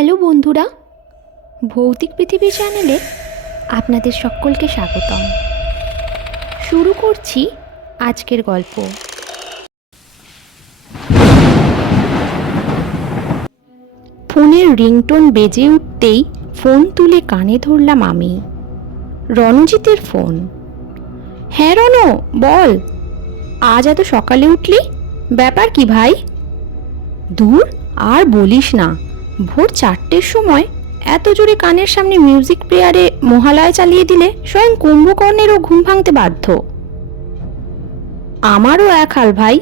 Hello বন্ধুরা, ভৌতিক পৃথিবী চ্যানেলে আপনাদের সকলকে স্বাগতম। শুরু করছি আজকের গল্প। ফোনের রিংটোন বেজে উঠতেই ফোন তুলে কানে ধরলাম আমি। রণজিতের ফোন। হ্যাঁ রণ, বল। আজ এত সকালে উঠলি? ব্যাপার কি ভাই? দূর, আর বলিস না। ভোর চারটের সময় এত জোরে কানের সামনে মিউজিক প্লেয়ারে মহালয়া চালিয়ে দিলে স্বয়ং কুম্ভকর্ণেরও ঘুম ভাঙতে বাধ্য। আমারও এক হাল ভাই,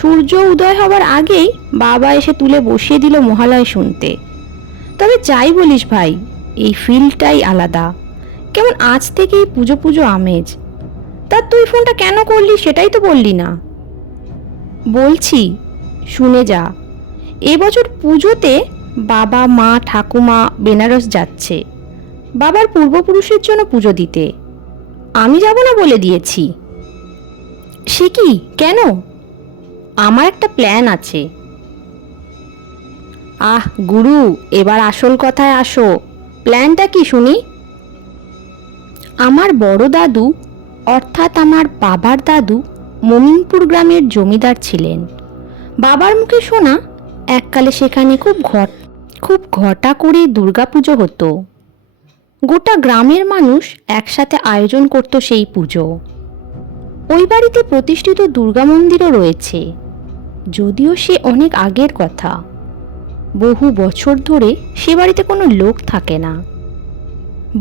সূর্য উদয় হবার আগেই বাবা এসে তুলে বসিয়ে দিল মহালয় শুনতে। তবে যাই বলিস ভাই, এই ফিলটাই আলাদা। কেমন আজ থেকেই পুজো পুজো আমেজ। তা তুই ফোনটা কেন করলি সেটাই তো বললি না। বলছি, শুনে যা। এবছর পুজোতে বাবা, মা, ঠাকুমা, বেনারস যাচ্ছে। বাবার পূর্বপুরুষের জন্য পুজো দিতে। আমি যাব না বলে দিয়েছি। সে কি? কেন? আমার একটা প্ল্যান আছে। আহ, গুরু, এবার আসল কথায় আসো। প্ল্যানটা কি শুনি? আমার বড় দাদু, অর্থাৎ আমার বাবার দাদু, মমিনপুর গ্রামের জমিদার ছিলেন। বাবার মুখে শোনা, এককালে সেখানে খুব ঘট খুব ঘটা করে দুর্গাপুজো হতো। গোটা গ্রামের মানুষ একসাথে আয়োজন করত সেই পুজো। ওই বাড়িতে প্রতিষ্ঠিত দুর্গা মন্দিরও রয়েছে। যদিও সে অনেক আগের কথা। বহু বছর ধরে সে বাড়িতে কোনো লোক থাকে না।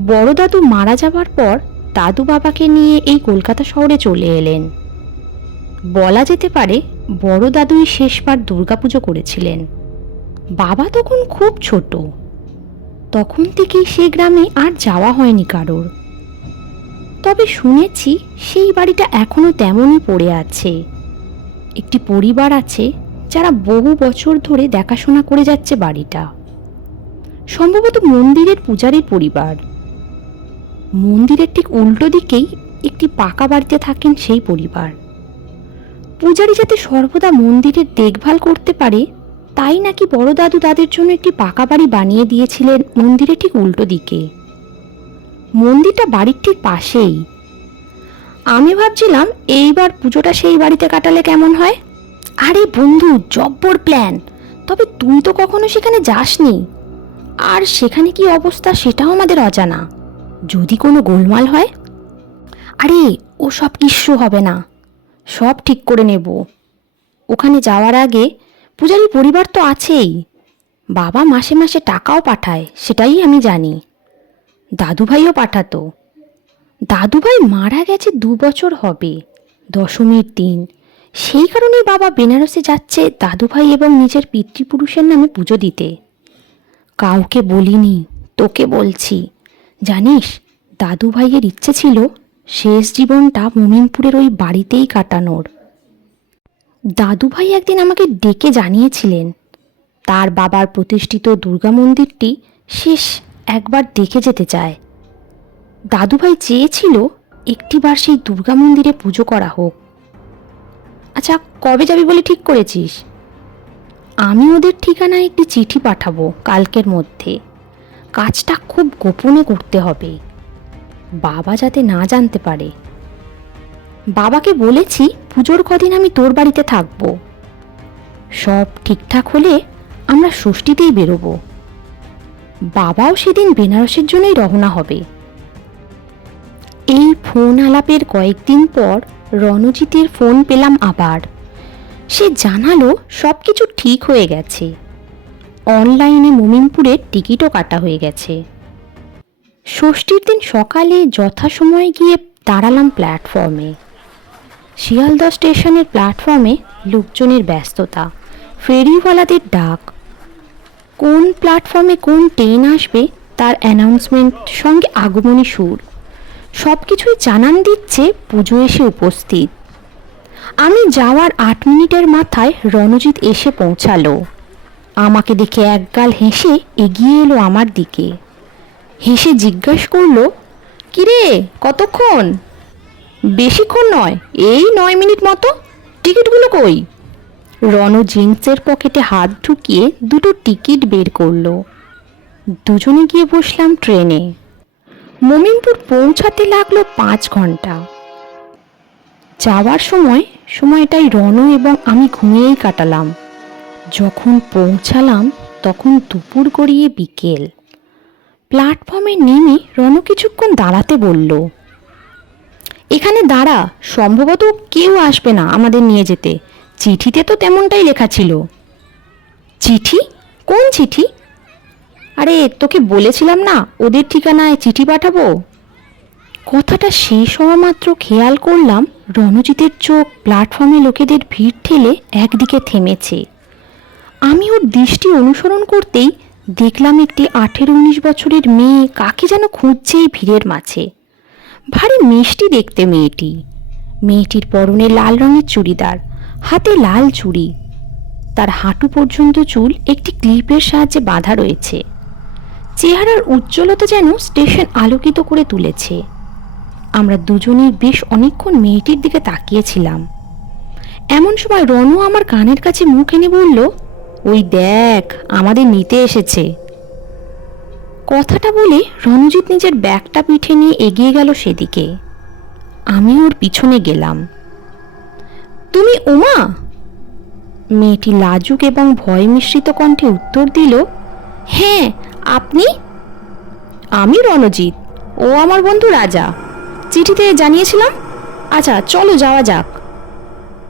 বড় দাদু মারা যাবার পর দাদু বাবাকে নিয়ে এই কলকাতা শহরে চলে এলেন। বলা যেতে পারে বড় দাদুই শেষবার দুর্গাপুজো করেছিলেন। বাবা তখন খুব ছোট। তখন থেকেই সে গ্রামে আর যাওয়া হয়নি কারোর। তবে শুনেছি সেই বাড়িটা এখনও তেমনই পড়ে আছে। একটি পরিবার আছে যারা বহু বছর ধরে দেখাশোনা করে যাচ্ছে বাড়িটা। সম্ভবত মন্দিরের পূজারীর পরিবার। মন্দিরের ঠিক উল্টো দিকেই একটি পাকা বাড়িতে থাকেন সেই পরিবার। পূজারী যাতে সর্বদা মন্দিরের দেখভাল করতে পারে তাই নাকি বড় দাদু তাদের জন্য একটি পাকা বাড়ি বানিয়ে দিয়েছিলেন মন্দিরের ঠিক উল্টো দিকে। মন্দিরটা বাড়ির ঠিক পাশেই। আমি ভাবছিলাম, এইবার পুজোটা সেই বাড়িতে কাটালে কেমন হয়? আরে বন্ধু, জব্বর প্ল্যান তবে তুই তো কখনো সেখানে যাসনি। আর সেখানে কি অবস্থা সেটাও আমাদের অজানা। যদি কোনো গোলমাল হয়? আরে ও সব কিচ্ছু হবে না। সব ঠিক করে নেব। ওখানে যাওয়ার আগে পূজারি পরিবার তো আছেই। বাবা মাসে মাসে টাকাও পাঠায়, সেটাই আমি জানি। দাদুভাইও পাঠাতো। দাদুভাই মারা গেছে দু বছর হবে, দশমীর দিন। সেই কারণেই বাবা বেনারসে যাচ্ছে দাদুভাই এবং নিজের পিতৃপুরুষের নামে পুজো দিতে। কাউকে বলিনি, তোকে বলছি। জানিস দাদু ভাইয়ের ইচ্ছে ছিল শেষ জীবনটা মুমিনপুরের ওই বাড়িতেই কাটানোর। দাদু ভাই একদিন আমাকে ডেকে জানিয়েছিলেন। তার বাবার প্রতিষ্ঠিত দুর্গা মন্দিরটি শেষ একবার দেখে যেতে চায়। দাদুভাই চেয়েছিল একটিবার সেই দুর্গা মন্দিরে পুজো করা হোক। আচ্ছা কবে যাবি বলে ঠিক করেছিস? আমি ওদের ঠিকানায় একটি চিঠি পাঠাবো কালকের মধ্যে। কাজটা খুব গোপনে করতে হবে। বাবা যাতে না জানতে পারে। বাবাকে বলেছি পুজোর কদিন আমি তোর বাড়িতে থাকব। সব ঠিকঠাক হলে আমরা ষষ্ঠীতেই বেরোবো। বাবাও সেদিন বেনারসের জন্যই রওনা হবে। এই ফোন আলাপের কয়েকদিন পর রণজিতের ফোন পেলাম আবার। সে জানালো সব কিছু ঠিক হয়ে গেছে। অনলাইনে মুমিনপুরের টিকিটও কাটা হয়ে গেছে। ষষ্ঠীর দিন সকালে যথাসময়ে গিয়ে দাঁড়ালাম প্ল্যাটফর্মে। শিয়ালদহ স্টেশনের প্ল্যাটফর্মে লোকজনের ব্যস্ততা। ফেরিওয়ালাদের ডাক। কোন প্ল্যাটফর্মে কোন ট্রেন আসবে তার অ্যানাউন্সমেন্ট সঙ্গে আগমনী সুর। সব কিছুই জানান দিচ্ছে পুজো এসে উপস্থিত। আমি যাওয়ার আট মিনিটের মাথায় রণজিৎ এসে পৌঁছালো। আমাকে দেখে একগাল হেসে এগিয়ে এলো আমার দিকে। হেসে জিজ্ঞাসা করল, কিরে, কতক্ষণ? বেশিক্ষণ নয়, এই নয় মিনিট মতো। টিকিটগুলো কই? রণ জিন্সের পকেটে হাত ঢুকিয়ে দুটো টিকিট বের করল। দুজনে গিয়ে বসলাম ট্রেনে। মমিনপুর পৌঁছাতে লাগল পাঁচ ঘণ্টা। যাওয়ার সময়, সময়টাই রণ এবং আমি ঘুমিয়েই কাটালাম। যখন পৌঁছালাম, তখন দুপুর গড়িয়ে বিকেল। প্ল্যাটফর্মে নেমে রণ কিছুক্ষণ দাঁড়াতে বলল এখানে দাঁড়া, সম্ভবত কেউ আসবে না আমাদের নিয়ে যেতে। চিঠিতে তো তেমনটাই লেখা ছিল। চিঠি? কোন চিঠি? আরে, তোকে বলেছিলাম না, ওদের ঠিকানায় চিঠি পাঠাবো? কথাটা শেষ হওয়া মাত্র খেয়াল করলাম, রণজিতের চোখ প্ল্যাটফর্মে লোকেদের ভিড় ঠেলে একদিকে থেমেছে। আমি ওর দৃষ্টি অনুসরণ করতেই দেখলাম একটি আঠেরো উনিশ বছরের মেয়ে কাকে যেন খুঁজছে এই ভিড়ের মাঝে। ভারী মিষ্টি দেখতে মেয়েটি। মেয়েটির পরনে লাল রঙের চুড়িদার, হাতে লাল চুড়ি। তার হাঁটু পর্যন্ত চুল একটি ক্লিপের সাহায্যে বাঁধা রয়েছে। চেহারার উজ্জ্বলতা যেন স্টেশন আলোকিত করে তুলেছে। আমরা দুজনেই বেশ অনেকক্ষণ মেয়েটির দিকে তাকিয়েছিলাম। এমন সময় রনু আমার কানের কাছে মুখ এনে বলল, ওই দেখ, আমাদের নিতে এসেছে। কথাটা বলে রণজিৎ নিজের ব্যাগটা পিঠে নিয়ে এগিয়ে গেল সেদিকে। আমি ওর পিছনে গেলাম। তুমি উমা? মেয়েটি লাজুক এবং ভয় মিশ্রিত কণ্ঠে উত্তর দিল হ্যাঁ আপনি? আমি রণজিৎ, ও আমার বন্ধু রাজা। চিঠিতে জানিয়েছিলাম? আচ্ছা চলো যাওয়া যাক।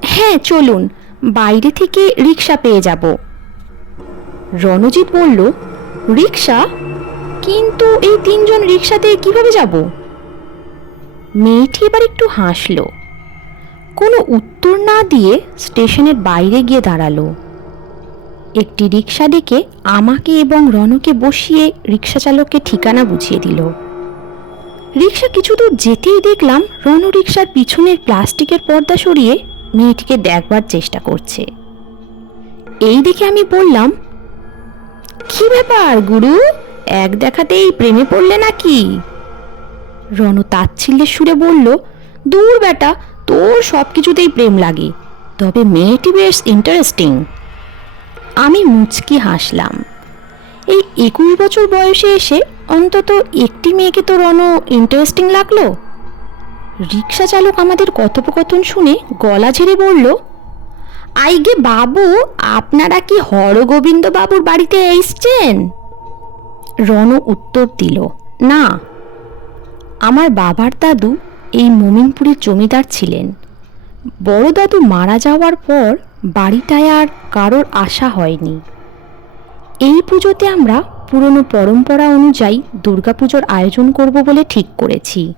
হ্যাঁ চলুন, বাইরে থেকে রিক্সা পেয়ে যাব। রণজিৎ বলল রিক্সা কিন্তু এই তিনজন রিক্সাতে কীভাবে যাব? মেয়েটি এবার একটু হাসল। কোনো উত্তর না দিয়ে স্টেশনের বাইরে গিয়ে দাঁড়াল। একটি রিক্সা ডেকে আমাকে এবং রনকে বসিয়ে রিক্সা চালককে ঠিকানা বুঝিয়ে দিল। রিক্সা কিছু দূর যেতেই দেখলাম রণ রিক্সার পিছনের প্লাস্টিকের পর্দা সরিয়ে মেয়েটিকে দেখবার চেষ্টা করছে। এই দেখে আমি বললাম, কি ব্যাপার গুরু? এক দেখাতেই প্রেমে পড়লে নাকি? রণ তাচ্ছিল্যের সুরে বলল, দূর বেটা, তোর সব কিছুতেই প্রেম লাগে। তবে মেয়েটি বেশ ইন্টারেস্টিং আমি মুচকি হাসলাম। এই একুশ বছর বয়সে এসে অন্তত একটি মেয়েকে তো রণ ইন্টারেস্টিং লাগল? রিক্সা চালক আমাদের কথোপকথন শুনে গলা ঝেড়ে বলল, আইগে বাবু, আপনারা কি হরগোবিন্দ বাবুর বাড়িতে এসছেন? রণ উত্তর দিল, না, আমার বাবার দাদু এই মোমিনপুরের জমিদার ছিলেন। বড় দাদু মারা যাওয়ার পর বাড়িটায় আর কারোর আশা হয়নি। এই পুজোতে আমরা পুরনো পরম্পরা অনুযায়ী দুর্গাপুজোর আয়োজন করব বলে ঠিক করেছি।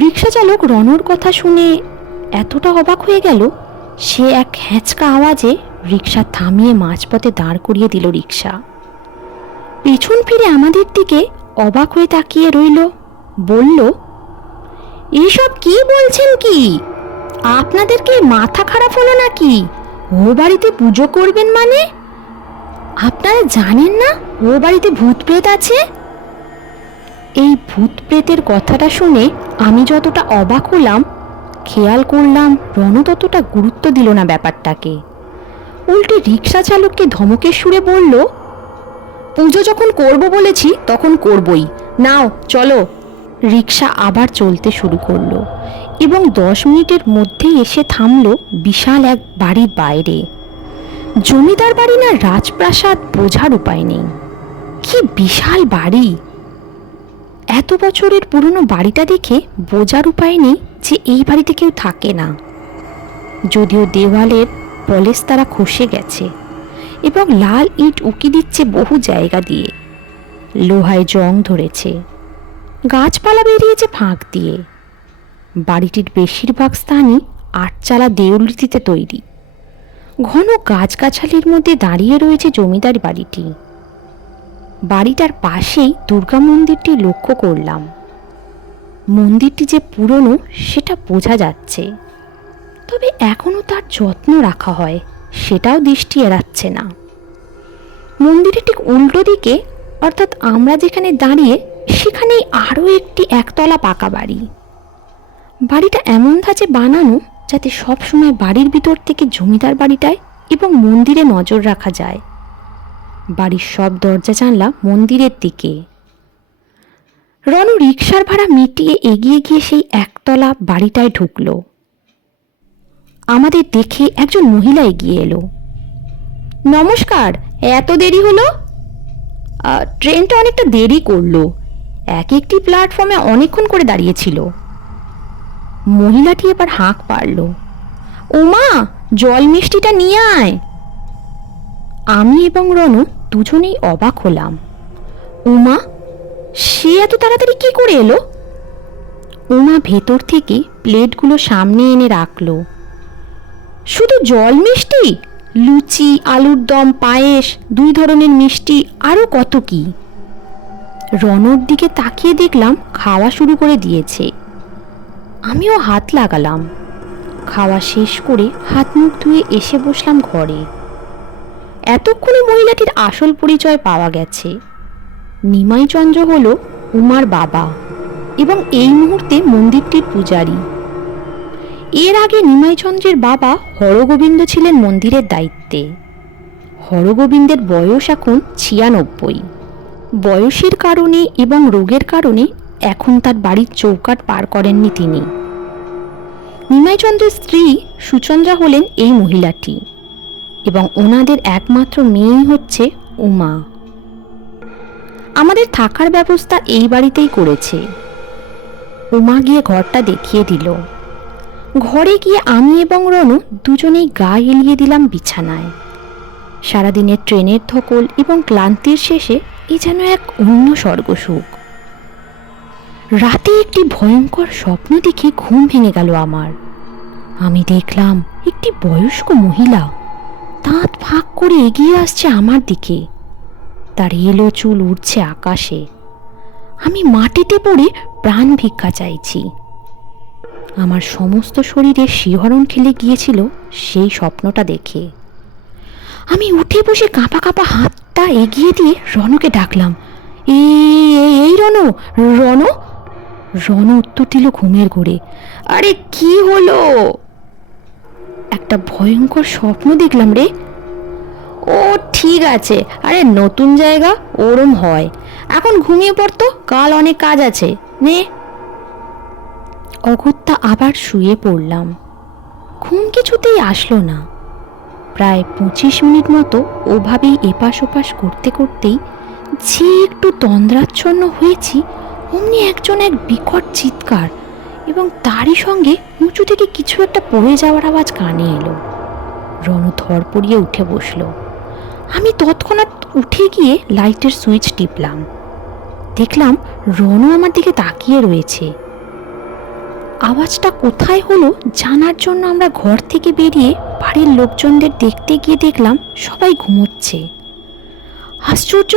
রিক্সা চালক রনর কথা শুনে এতটা অবাক হয়ে গেল, সে এক হ্যাঁচকা আওয়াজে রিক্সা থামিয়ে মাঝপথে দাঁড় করিয়ে দিল রিক্সা। পেছন ফিরে আমাদের দিকে অবাক হয়ে তাকিয়ে রইল, বলল, এসব কি বলছেন কি? আপনাদের কি মাথা খারাপ হলো নাকি? ও বাড়িতে পুজো করবেন মানে? আপনারা জানেন না ও বাড়িতে ভূত প্রেত আছে? এই ভূত প্রেতের কথাটা শুনে আমি যতটা অবাক হলাম, খেয়াল করলাম রণ ততটা গুরুত্ব দিল না ব্যাপারটাকে। উল্টে রিক্সা চালককে ধমকের সুরে বলল পুজো যখন করব বলেছি, তখন করবই। নাও, চলো। রিক্সা আবার চলতে শুরু করল এবং দশ মিনিটের মধ্যেই এসে থামলো বিশাল এক বাড়ির বাইরে। জমিদার বাড়ি না রাজপ্রাসাদ বোঝার উপায় নেই। কি বিশাল বাড়ি! এত বছরের পুরনো বাড়িটা দেখে বোঝার উপায় নেই যে এই বাড়িতে কেউ থাকে না। যদিও দেওয়ালের পলেস তারা খসে গেছে। এবং লাল ইট উকি দিচ্ছে বহু জায়গা দিয়ে। লোহায় জং ধরেছে। গাছপালা বেরিয়েছে ফাঁক দিয়ে। বাড়িটির বেশিরভাগ স্থানই আটচালা দেউলটিতে তৈরি। ঘন গাছগাছালির মধ্যে দাঁড়িয়ে রয়েছে জমিদার বাড়িটি। বাড়িটার পাশেই দুর্গা মন্দিরটি লক্ষ্য করলাম। মন্দিরটি যে পুরনো, সেটা বোঝা যাচ্ছে। তবে এখনও তার যত্ন রাখা হয়। সেটাও দৃষ্টি এড়াচ্ছে না। মন্দিরের ঠিক উল্টো দিকে, অর্থাৎ আমরা যেখানে দাঁড়িয়ে, সেখানেই আরও একটি একতলা পাকা বাড়ি। বাড়িটা এমন ধাঁচে বানানো যাতে সব সময় বাড়ির ভিতর থেকে জমিদার বাড়িটায় এবং মন্দিরে নজর রাখা যায়। বাড়ির সব দরজা জানলা মন্দিরের দিকে। রনু রিক্সার ভাড়া মিটিয়ে এগিয়ে গিয়ে সেই একতলা বাড়িটায় ঢুকলো। আমাদের দেখে একজন মহিলা এগিয়ে এলো। নমস্কার, এত দেরি হলো? ট্রেনটা অনেকটা দেরি করল। এক একটি প্ল্যাটফর্মে অনেকক্ষণ করে দাঁড়িয়েছিল। মহিলাটি এবার হাঁক পারল ওমা, জল মিষ্টিটা নিয়ে আয়। আমি এবং রনু দুজনেই অবাক হলাম। উমা সে এত তাড়াতাড়ি কি করে এলো? উমা ভেতর থেকে প্লেটগুলো সামনে এনে রাখল। শুধু জল মিষ্টি? লুচি, আলুর দম, পায়েস, দুই ধরনের মিষ্টি আরও কত কি? রনর দিকে তাকিয়ে দেখলাম খাওয়া শুরু করে দিয়েছে। আমিও হাত লাগালাম। খাওয়া শেষ করে হাত মুখ ধুয়ে এসে বসলাম ঘরে। এতক্ষণে মহিলাটির আসল পরিচয় পাওয়া গেছে। নিমাইচন্দ্র হল উমার বাবা এবং এই মুহূর্তে মন্দিরটির পূজারী। এর আগে নিমাইচন্দ্রের বাবা হরগোবিন্দ ছিলেন মন্দিরের দায়িত্বে। হরগোবিন্দের বয়স এখন ছিয়ানব্বই। বয়সের কারণে এবং রোগের কারণে এখন তার বাড়ির চৌকাট পার করেননি তিনি। নিমাইচন্দ্রের স্ত্রী সুচন্দ্রা হলেন এই মহিলাটি এবং ওনাদের একমাত্র মেয়েই হচ্ছে উমা। আমাদের থাকার ব্যবস্থা এই বাড়িতেই করেছে। উমা গিয়ে ঘরটা দেখিয়ে দিল। ঘরে গিয়ে আমি এবং রনু দুজনেই গা এলিয়ে দিলাম বিছানায়। সারাদিনের ট্রেনের ধকল এবং ক্লান্তির শেষে এ যেন এক অন্য স্বর্গসুখ। রাতে একটি ভয়ঙ্কর স্বপ্ন দেখে ঘুম ভেঙে গেল আমার। আমি দেখলাম একটি বয়স্ক মহিলা দাঁত ফাঁক করে এগিয়ে আসছে আমার দিকে। তার এলো চুল উঠছে আকাশে। আমি মাটিতে পড়ে প্রাণ ভিক্ষা চাইছি। আমার সমস্ত শরীরে শিহরণ খেলে গিয়েছিল সেই স্বপ্নটা দেখে। আমি উঠে বসে কাঁপা কাঁপা হাতটা এগিয়ে দিয়ে রনকে ডাকলাম। এই রনু, রন? রন উত্তর দিল ঘুমের ঘুরে। আরে, কি হলো? একটা ভয়ঙ্কর স্বপ্ন দেখলাম রে। ও, ঠিক আছে। আরে, নতুন জায়গা, ওরম হয়। এখন ঘুমিয়ে পড়তো কাল অনেক কাজ আছে। নে। অগত্যা আবার শুয়ে পড়লাম। ঘুম কিছুতেই আসলো না। প্রায় পঁচিশ মিনিট মতো ওভাবেই এপাশ ওপাশ করতে করতেই যে একটু তন্দ্রাচ্ছন্ন হয়েছি, অমনি একজন এক বিকট চিৎকার এবং তারই সঙ্গে উঁচু থেকে কিছু একটা পড়ে যাওয়ার আওয়াজ কানে এলো। রণু থর পড়িয়ে উঠে বসল। আমি তৎক্ষণাৎ উঠে গিয়ে লাইটের সুইচ টিপলাম। দেখলাম রনু আমার দিকে তাকিয়ে রয়েছে। আওয়াজটা কোথায় হলো জানার জন্য আমরা ঘর থেকে বেরিয়ে বাড়ির লোকজনদের দেখতে গিয়ে দেখলাম সবাই ঘুমোচ্ছে। আশ্চর্য!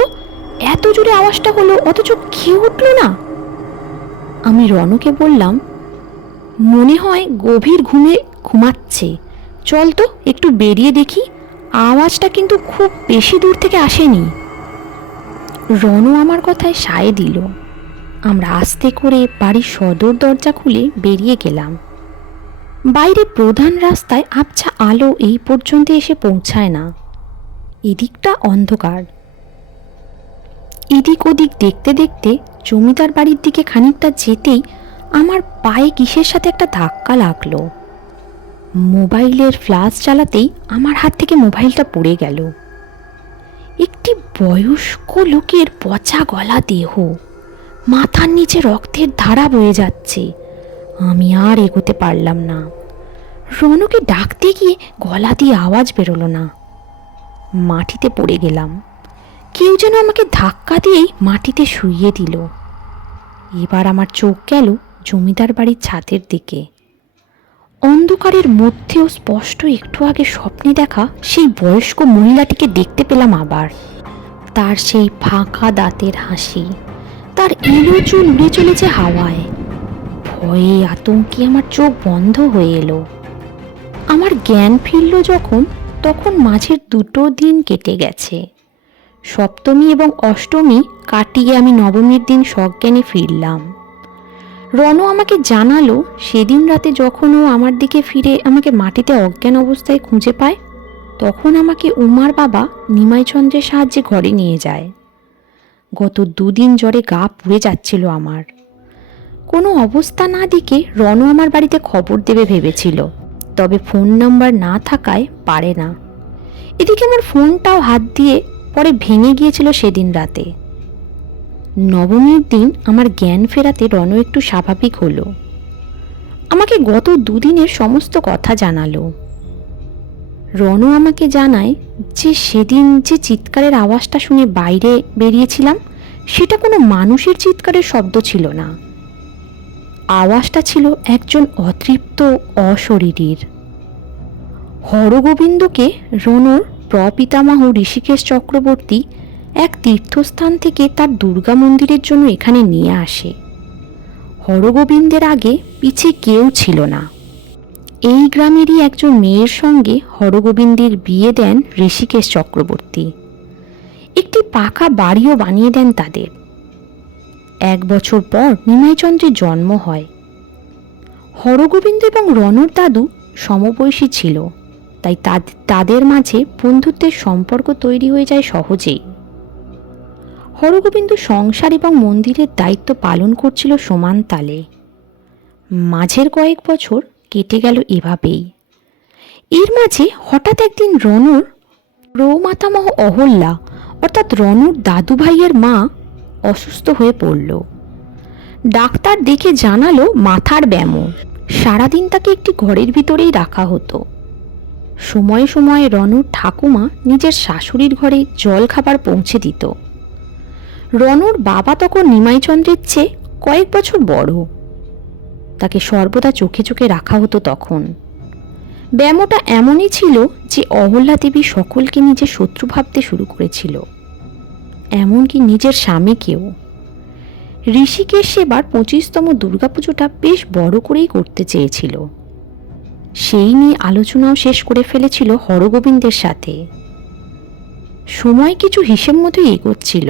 এত জোরে আওয়াজটা হলো, অথচ কেউ উঠল না। আমি রনকে বললাম, মনে হয় গভীর ঘুমে ঘুমাচ্ছে। চল তো একটু বেরিয়ে দেখি। আওয়াজটা কিন্তু খুব বেশি দূর থেকে আসেনি। রনু আমার কথায় সায় দিল। আমরা আস্তে করে বাড়ির সদর দরজা খুলে বেরিয়ে গেলাম। বাইরে প্রধান রাস্তায় আবছা আলো এই পর্যন্ত এসে পৌঁছায় না। এদিকটা অন্ধকার। এদিক ওদিক দেখতে দেখতে জমিদার বাড়ির দিকে খানিকটা যেতেই আমার পায়ে কিসের সাথে একটা ধাক্কা লাগল। মোবাইলের ফ্লাশ চালাতেই আমার হাত থেকে মোবাইলটা পড়ে গেল। একটি বয়স্ক লোকের পচা গলা দেহ। মাথার নিচে রক্তের ধারা বয়ে যাচ্ছে। আমি আর এগোতে পারলাম না। রনকে ডাকতে গিয়ে গলা দিয়ে আওয়াজ বেরোলো না। মাটিতে পড়ে গেলাম। কেউ যেন আমাকে ধাক্কা দিয়েই মাটিতে শুইয়ে দিল। এবার আমার চোখ গেল জমিদার বাড়ির ছাদের দিকে। অন্ধকারের মধ্যেও স্পষ্ট একটু আগে স্বপ্নে দেখা সেই বয়স্ক মহিলাটিকে দেখতে পেলাম আবার। তার সেই ফাঁকা দাঁতের হাসি। তার এলো চুল উড়ে চলেছে হাওয়ায়। ভয়ে আতঙ্কে আমার চোখ বন্ধ হয়ে এলো। আমার জ্ঞান ফিরল যখন, তখন মাঝের দুটো দিন কেটে গেছে। সপ্তমী এবং অষ্টমী কাটিয়ে আমি নবমীর দিন সজ্ঞানে ফিরলাম। রণ আমাকে জানালো, সেদিন রাতে যখন ও আমার দিকে ফিরে আমাকে মাটিতে অজ্ঞান অবস্থায় খুঁজে পায়, তখন আমাকে উমার বাবা নিমাইচন্দ্রের সাহায্যে ঘরে নিয়ে যায়। গত দুদিন জ্বরে গা পুড়ে যাচ্ছিল আমার। কোনো অবস্থা না দিকে রনু আমার বাড়িতে খবর দেবে ভেবেছিল, তবে ফোন নাম্বার না থাকায় পারে না। এদিকে আমার ফোনটাও হাত দিয়ে পরে ভেঙে গিয়েছিল সেদিন রাতে। নবমীর দিন আমার জ্ঞান ফেরাতে রণ একটু স্বাভাবিক হলো। আমাকে গত দুদিনের সমস্ত কথা জানালো। রনু আমাকে জানায় যে সেদিন যে চিৎকারের আওয়াজটা শুনে বাইরে বেরিয়েছিলাম, সেটা কোনো মানুষের চিৎকারের শব্দ ছিল না। আওয়াজটা ছিল একজন অতৃপ্ত অশরীরীর। হরগোবিন্দকে রনুর প্রপিতামহ ঋষিকেশ চক্রবর্তী এক তীর্থস্থান থেকে তার দুর্গা মন্দিরের জন্য এখানে নিয়ে আসে। হরগোবিন্দের আগে পিছে কেউ ছিল না। এই গ্রামেরই একজন মেয়ের সঙ্গে হরগোবিন্দের বিয়ে দেন ঋষিকেশ চক্রবর্তী। একটি পাকা বাড়িও বানিয়ে দেন তাদের। এক বছর পর নিমাইচন্দ্রের জন্ম হয়। হরগোবিন্দ এবং রণর দাদু সমবয়সী ছিল, তাই তাদ- তাদের মাঝে বন্ধুত্বের সম্পর্ক তৈরি হয়ে যায় সহজেই। হরগোবিন্দ সংসার এবং মন্দিরের দায়িত্ব পালন করছিল সমান তালে। মাঝের কয়েক বছর কেটে গেল এভাবেই। এর মাঝে হঠাৎ একদিন রনুর, রৌমাতামহ অহল্যা, অর্থাৎ রনুর দাদু ভাইয়ের মা অসুস্থ হয়ে পড়ল। ডাক্তার দেখে জানালো মাথার ব্যামো। সারাদিন তাকে একটি ঘরের ভিতরেই রাখা হতো। সময়ে সময়ে রনুর ঠাকুমা নিজের শাশুড়ির ঘরে জল খাবার পৌঁছে দিত। রনুর বাবা তখন নিমাইচন্দ্রের চেয়ে কয়েক বছর বড়। তাকে সর্বদা চোখে চোখে রাখা হতো তখন। ব্যায়ামটা এমনই ছিল যে অহল্যা দেবী সকলকে নিজের শত্রু ভাবতে শুরু করেছিল। এমনকি নিজের স্বামীকেও। ঋষিকেশ সেবার পঁচিশতম দুর্গাপুজোটা বেশ বড় করেই করতে চেয়েছিল। সেই নিয়ে আলোচনাও শেষ করে ফেলেছিল হরগোবিন্দের সাথে। সময় কিছু হিসেব মতোই এগোচ্ছিল।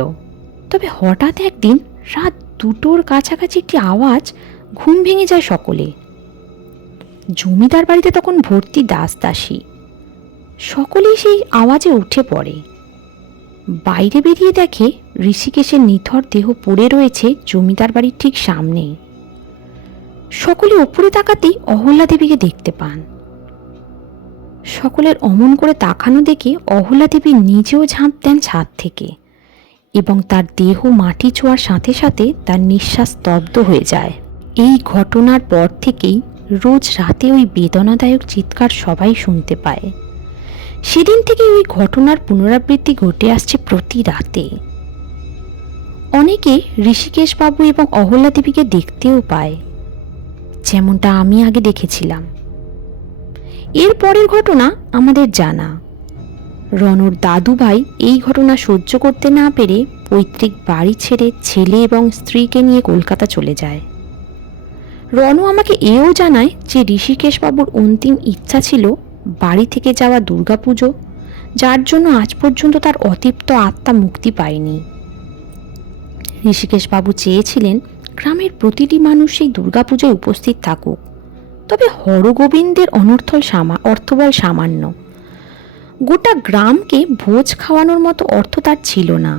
তবে হঠাৎ একদিন রাত দুটোর কাছাকাছি একটি আওয়াজ ঘুম ভেঙে যায় সকলে। জমিদার বাড়িতে তখন ভর্তি দাস দাসী। সকলেই সেই আওয়াজে উঠে পড়ে। বাইরে বেরিয়ে দেখে ঋষিকেশের নিথর দেহ পড়ে রয়েছে জমিদার বাড়ির ঠিক সামনে। সকলে ওপরে তাকাতেই অহল্যা দেবীকে দেখতে পান। সকলের অমন করে তাকানো দেখে অহল্যা দেবী নিজেও ঝাঁপ দেন ছাদ থেকে এবং তার দেহ মাটি ছোঁয়ার সাথে সাথে তার নিঃশ্বাস স্তব্ধ হয়ে যায়। এই ঘটনার পর থেকেই রোজ রাতে ওই বেদনাদায়ক চিৎকার সবাই শুনতে পায়। সেদিন থেকে ওই ঘটনার পুনরাবৃত্তি ঘটে আসছে প্রতি রাতে। অনেকে ঋষিকেশ বাবু এবং অহল্যা দেবীকে দেখতেও পায়। যেমনটা আমি আগে দেখেছিলাম। এর পরের ঘটনা আমাদের জানা। রনর দাদু ভাই এই ঘটনা সহ্য করতে না পেরে পৈতৃক বাড়ি ছেড়ে ছেলে এবং স্ত্রীকে নিয়ে কলকাতা চলে যায়। রনু আমাকে এও জানায় যে ঋষিকেশ বাবুর অন্তিম ইচ্ছা ছিল বাড়ি থেকে যাওয়া দুর্গাপুজো, যার জন্য আজ পর্যন্ত তার অতৃপ্ত আত্মা মুক্তি পায়নি। ঋষিকেশ বাবু চেয়েছিলেন গ্রামের প্রতিটি মানুষ সেই দুর্গাপুজোয় উপস্থিত থাকুক, তবে হরগোবিন্দের অনর্থল সামা, অর্থবল সামান্য। গোটা গ্রামকে ভোজ খাওয়ানোর মতো অর্থ তার ছিল না।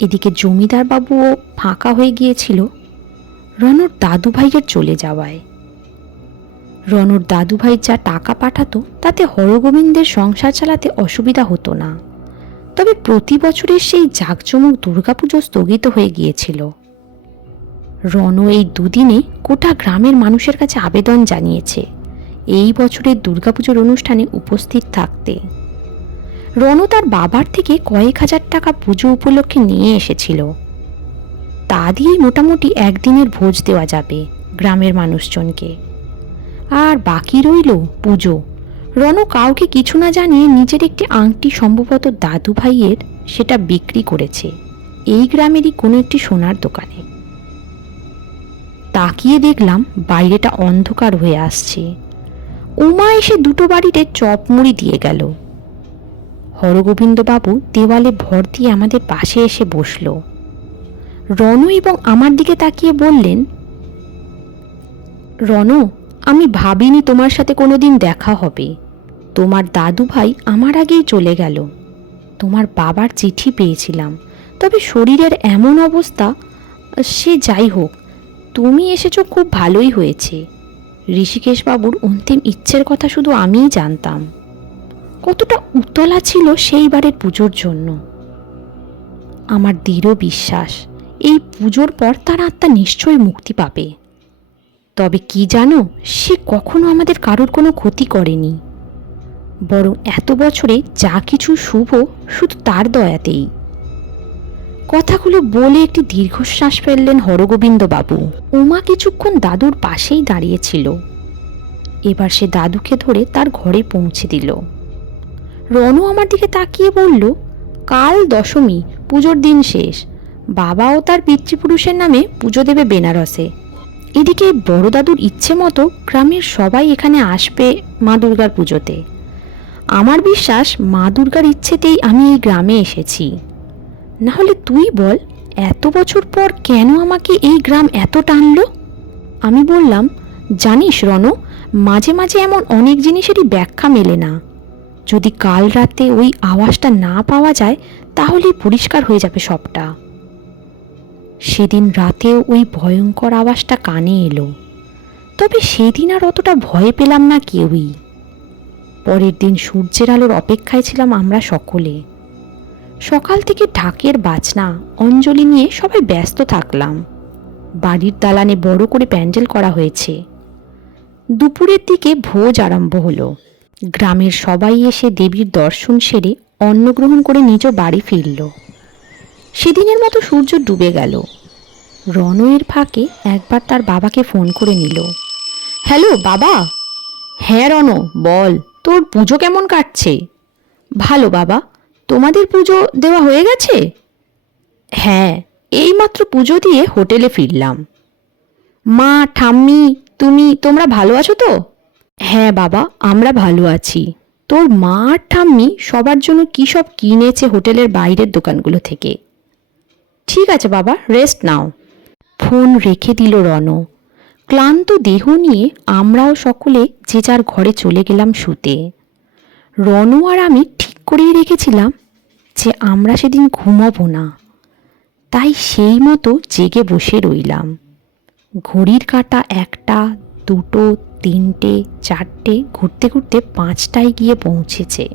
এদিকে জমিদার বাবুও ফাঁকা হয়ে গিয়েছিল। রনর দাদু ভাইয়ের চলে যাওয়ায়। রনর দাদু ভাই যা টাকা পাঠাতো, তাতে হরগোবিন্দের সংসার চালাতে অসুবিধা হতো না। তবে প্রতি বছরের সেই জাঁকজমক দুর্গাপুজো স্থগিত হয়ে গিয়েছিল। রণ এই দুদিনে গোটা গ্রামের মানুষের কাছে আবেদন জানিয়েছে, এই বছরের দুর্গাপুজোর অনুষ্ঠানে উপস্থিত থাকতে। রণ তার বাবার থেকে কয়েক হাজার টাকা পুজো উপলক্ষে নিয়ে এসেছিল। তা দিয়েই মোটামুটি একদিনের ভোজ দেওয়া যাবে গ্রামের মানুষজনকে। আর বাকি রইল পুজো। রণ কাউকে কিছু না জানিয়ে নিজের একটি আংটি সম্ভবত দাদু ভাইয়ের সেটা বিক্রি করেছে। এই গ্রামেরই কোনো একটি সোনার দোকানে। তাকিয়ে দেখলাম বাইরেটা অন্ধকার হয়ে আসছে। উমা এসে দুটো বাড়িতে চপ মুড়ি দিয়ে গেল। হরগোবিন্দবাবু দেওয়ালে ভর দিয়ে আমাদের পাশে এসে বসল। রণ এবং আমার দিকে তাকিয়ে বললেন রণ আমি ভাবিনি তোমার সাথে কোনোদিন দেখা হবে। তোমার দাদু ভাই আমার আগেই চলে গেল। তোমার বাবার চিঠি পেয়েছিলাম। তবে শরীরের এমন অবস্থা, সে যাই হোক, তুমি এসেছ খুব ভালোই হয়েছে। ঋষিকেশ বাবুর অন্তিম ইচ্ছের কথা শুধু আমিই জানতাম। কতটা উতলা ছিল সেইবারের পুজোর জন্য। আমার দৃঢ় বিশ্বাস এই পুজোর পর তার আত্মা নিশ্চয়ই মুক্তি পাবে। তবে কি জানো, সে কখনো আমাদের কারোর কোনো ক্ষতি করেনি। বরং এত বছরে যা কিছু শুভ, শুধু তার দয়াতেই। কথাগুলো বলে একটি দীর্ঘশ্বাস ফেললেন হরগোবিন্দ বাবু উমা কিছুক্ষণ দাদুর পাশেই দাঁড়িয়েছিল। এবার সে দাদুকে ধরে তার ঘরে পৌঁছে দিল। রনু আমার দিকে তাকিয়ে বলল, কাল দশমী, পুজোর দিন শেষ। বাবাও তার পিতৃপুরুষের নামে পুজো দেবে বেনারসে। এদিকে বড় দাদুর ইচ্ছে মতো গ্রামের সবাই এখানে আসবে মা দুর্গার পুজোতে। আমার বিশ্বাস মা দুর্গার ইচ্ছেতেই আমি এই গ্রামে এসেছি। না হলে তুই বল, এত বছর পর কেন আমাকে এই গ্রাম এত টানলো? আমি বললাম, জানিস রণ মাঝে মাঝে এমন অনেক জিনিসেরই ব্যাখ্যা মেলে না। যদি কাল রাতে ওই আওয়াজটা না পাওয়া যায়, তাহলেই পরিষ্কার হয়ে যাবে সবটা। সেদিন রাতেও ওই ভয়ঙ্কর আওয়াজটা কানে এলো। তবে সেদিন আর অতটা ভয় পেলাম না কেউই। পরের দিন সূর্যের আলোর অপেক্ষায় ছিলাম আমরা সকলে। সকাল থেকে ঢাকের বাজনা, অঞ্জলি নিয়ে সবাই ব্যস্ত থাকলাম। বাড়ির দালানে বড় করে প্যান্ডেল করা হয়েছে। দুপুরের দিকে ভোজ আরম্ভ হলো। গ্রামের সবাই এসে দেবীর দর্শন সেরে অন্নগ্রহণ করে নিজ বাড়ি ফিরল। সেদিনের মতো সূর্য ডুবে গেল। রণয়ের ফাঁকে একবার তার বাবাকে ফোন করে নিল। হ্যালো, বাবা? হ্যাঁ রণ বল। তোর পুজো কেমন কাটছে? ভালো, বাবা। তোমাদের পুজো দেওয়া হয়ে গেছে? হ্যাঁ এইমাত্র পুজো দিয়ে হোটেলে ফিরলাম। মা, ঠাম্মি, তুমি, তোমরা ভালো আছো তো? হ্যাঁ বাবা, আমরা ভালো আছি। তোর মা আর ঠাম্মি সবার জন্য কী সব কিনেছে হোটেলের বাইরের দোকানগুলো থেকে? ঠিক আছে বাবা রেস্ট নাও। ফোন রেখে দিল রণ ক্লান্ত দেহ নিয়ে আমরাও সকলে যে যার ঘরে চলে গেলাম শুতে। রণ আর আমি ঠিক করেই রেখেছিলাম যে আমরা সেদিন ঘুমাবো না। তাই সেই মতো জেগে বসে রইলাম। ঘড়ির কাঁটা একটা, দুটো, তিনটে, চারটে, ঘুরতে ঘুরতে পাঁচটায় গিয়ে পৌঁছেছে।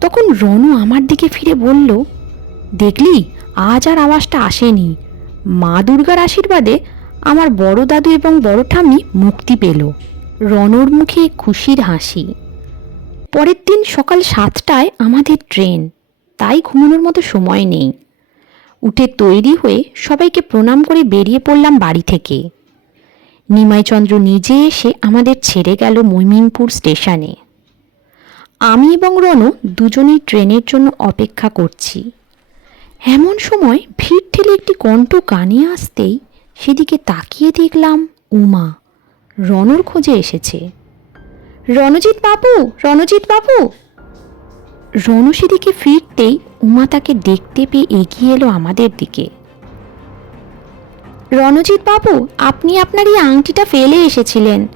তখন রনু আমার দিকে ফিরে বলল দেখলি, আজ আর আওয়াজটা আসেনি। মা দুর্গার আশীর্বাদে আমার বড় দাদু এবং বড় ঠাম্মি মুক্তি পেল। রনর মুখে খুশির হাসি। পরের দিন সকাল সাতটায় আমাদের ট্রেন। তাই ঘুমানোর মতো সময় নেই। উঠে তৈরি হয়ে সবাইকে প্রণাম করে বেরিয়ে পড়লাম বাড়ি থেকে। নিমাইচন্দ্র নিজে এসে আমাদের ছেড়ে গেল মৈমিনপুর স্টেশনে। আমি এবং রনু দুজনেই ট্রেনের জন্য অপেক্ষা করছি। এমন সময় ভিড় ঠেলে একটি কণ্ঠ কানে আসতেই সেদিকে তাকিয়ে দেখলাম উমা। রনর খোঁজে এসেছে। রণজিৎ বাবু রণজিৎ বাবু! রণ সেদিকে ফিরতেই উমা তাকে দেখতে পেয়ে এগিয়ে এলো আমাদের দিকে। রণজিৎ বাবু, আপনি আপনার এই আংটিটা ফেলে এসেছিলেন।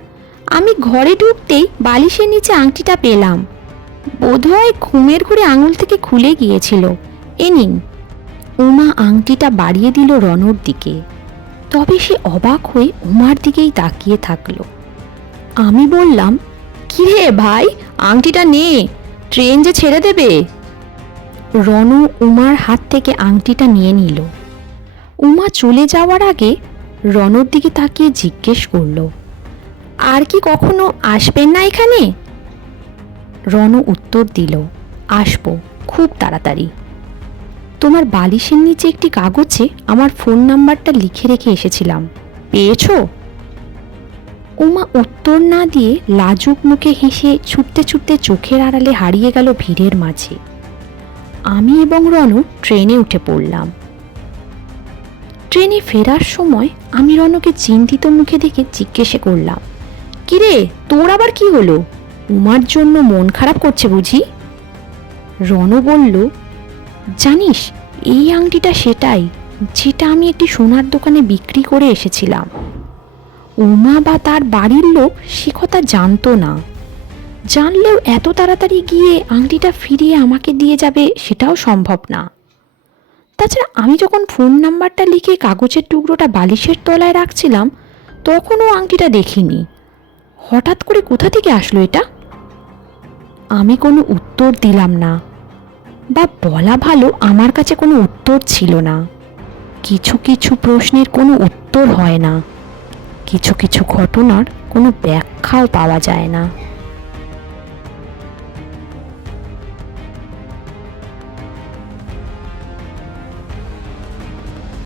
আমি ঘরে ঢুকতেই বালিশের নিচে আংটিটা পেলাম। বোধহয় ঘুমের ঘুরে আঙুল থেকে খুলে গিয়েছিল। এ নিন। উমা আংটিটা বাড়িয়ে দিল রণর দিকে। তবে সে অবাক হয়ে উমার দিকেই তাকিয়ে থাকল। আমি বললাম, কিরে ভাই, আংটিটা নে, ট্রেন যে ছেড়ে দেবে? রনু উমার হাত থেকে আংটিটা নিয়ে নিল। উমা চলে যাওয়ার আগে রনর দিকে তাকিয়ে জিজ্ঞেস করল, আর কি কখনো আসবেন না এখানে? রণ উত্তর দিল, আসব, খুব তাড়াতাড়ি। তোমার বালিশের নিচে একটি কাগজে আমার ফোন নাম্বারটা লিখে রেখে এসেছিলাম। পেয়েছ? উমা উত্তর না দিয়ে লাজুক মুখে হেসে ছুটতে ছুটতে চোখের আড়ালে হারিয়ে গেল ভিড়ের মাঝে। আমি এবং রনু ট্রেনে উঠে পড়লাম। ট্রেনে ফেরার সময় আমি রনকে চিন্তিত মুখে দেখে জিজ্ঞেসে করলাম, কিরে, তোর আবার কি হলো? উমার জন্য মন খারাপ করছে বুঝি? রণ বলল জানিস, এই আংটিটা সেটাই, যেটা আমি একটি সোনার দোকানে বিক্রি করে এসেছিলাম। উমা বা তার বাড়ির লোক সে কথা জানতো না। জানলেও এত তাড়াতাড়ি গিয়ে আংটিটা ফিরিয়ে আমাকে দিয়ে যাবে সেটাও সম্ভব না। তাছাড়া আমি যখন ফোন নাম্বারটা লিখে কাগজের টুকরোটা বালিশের তলায় রাখছিলাম, তখনও আংটিটা দেখিনি। হঠাৎ করে কোথা থেকে আসলো এটা? আমি কোনো উত্তর দিলাম না। বা বলা ভালো আমার কাছে কোনো উত্তর ছিল না। কিছু কিছু প্রশ্নের কোনো উত্তর হয় না। কিছু কিছু ঘটনার কোনো ব্যাখ্যাও পাওয়া যায় না।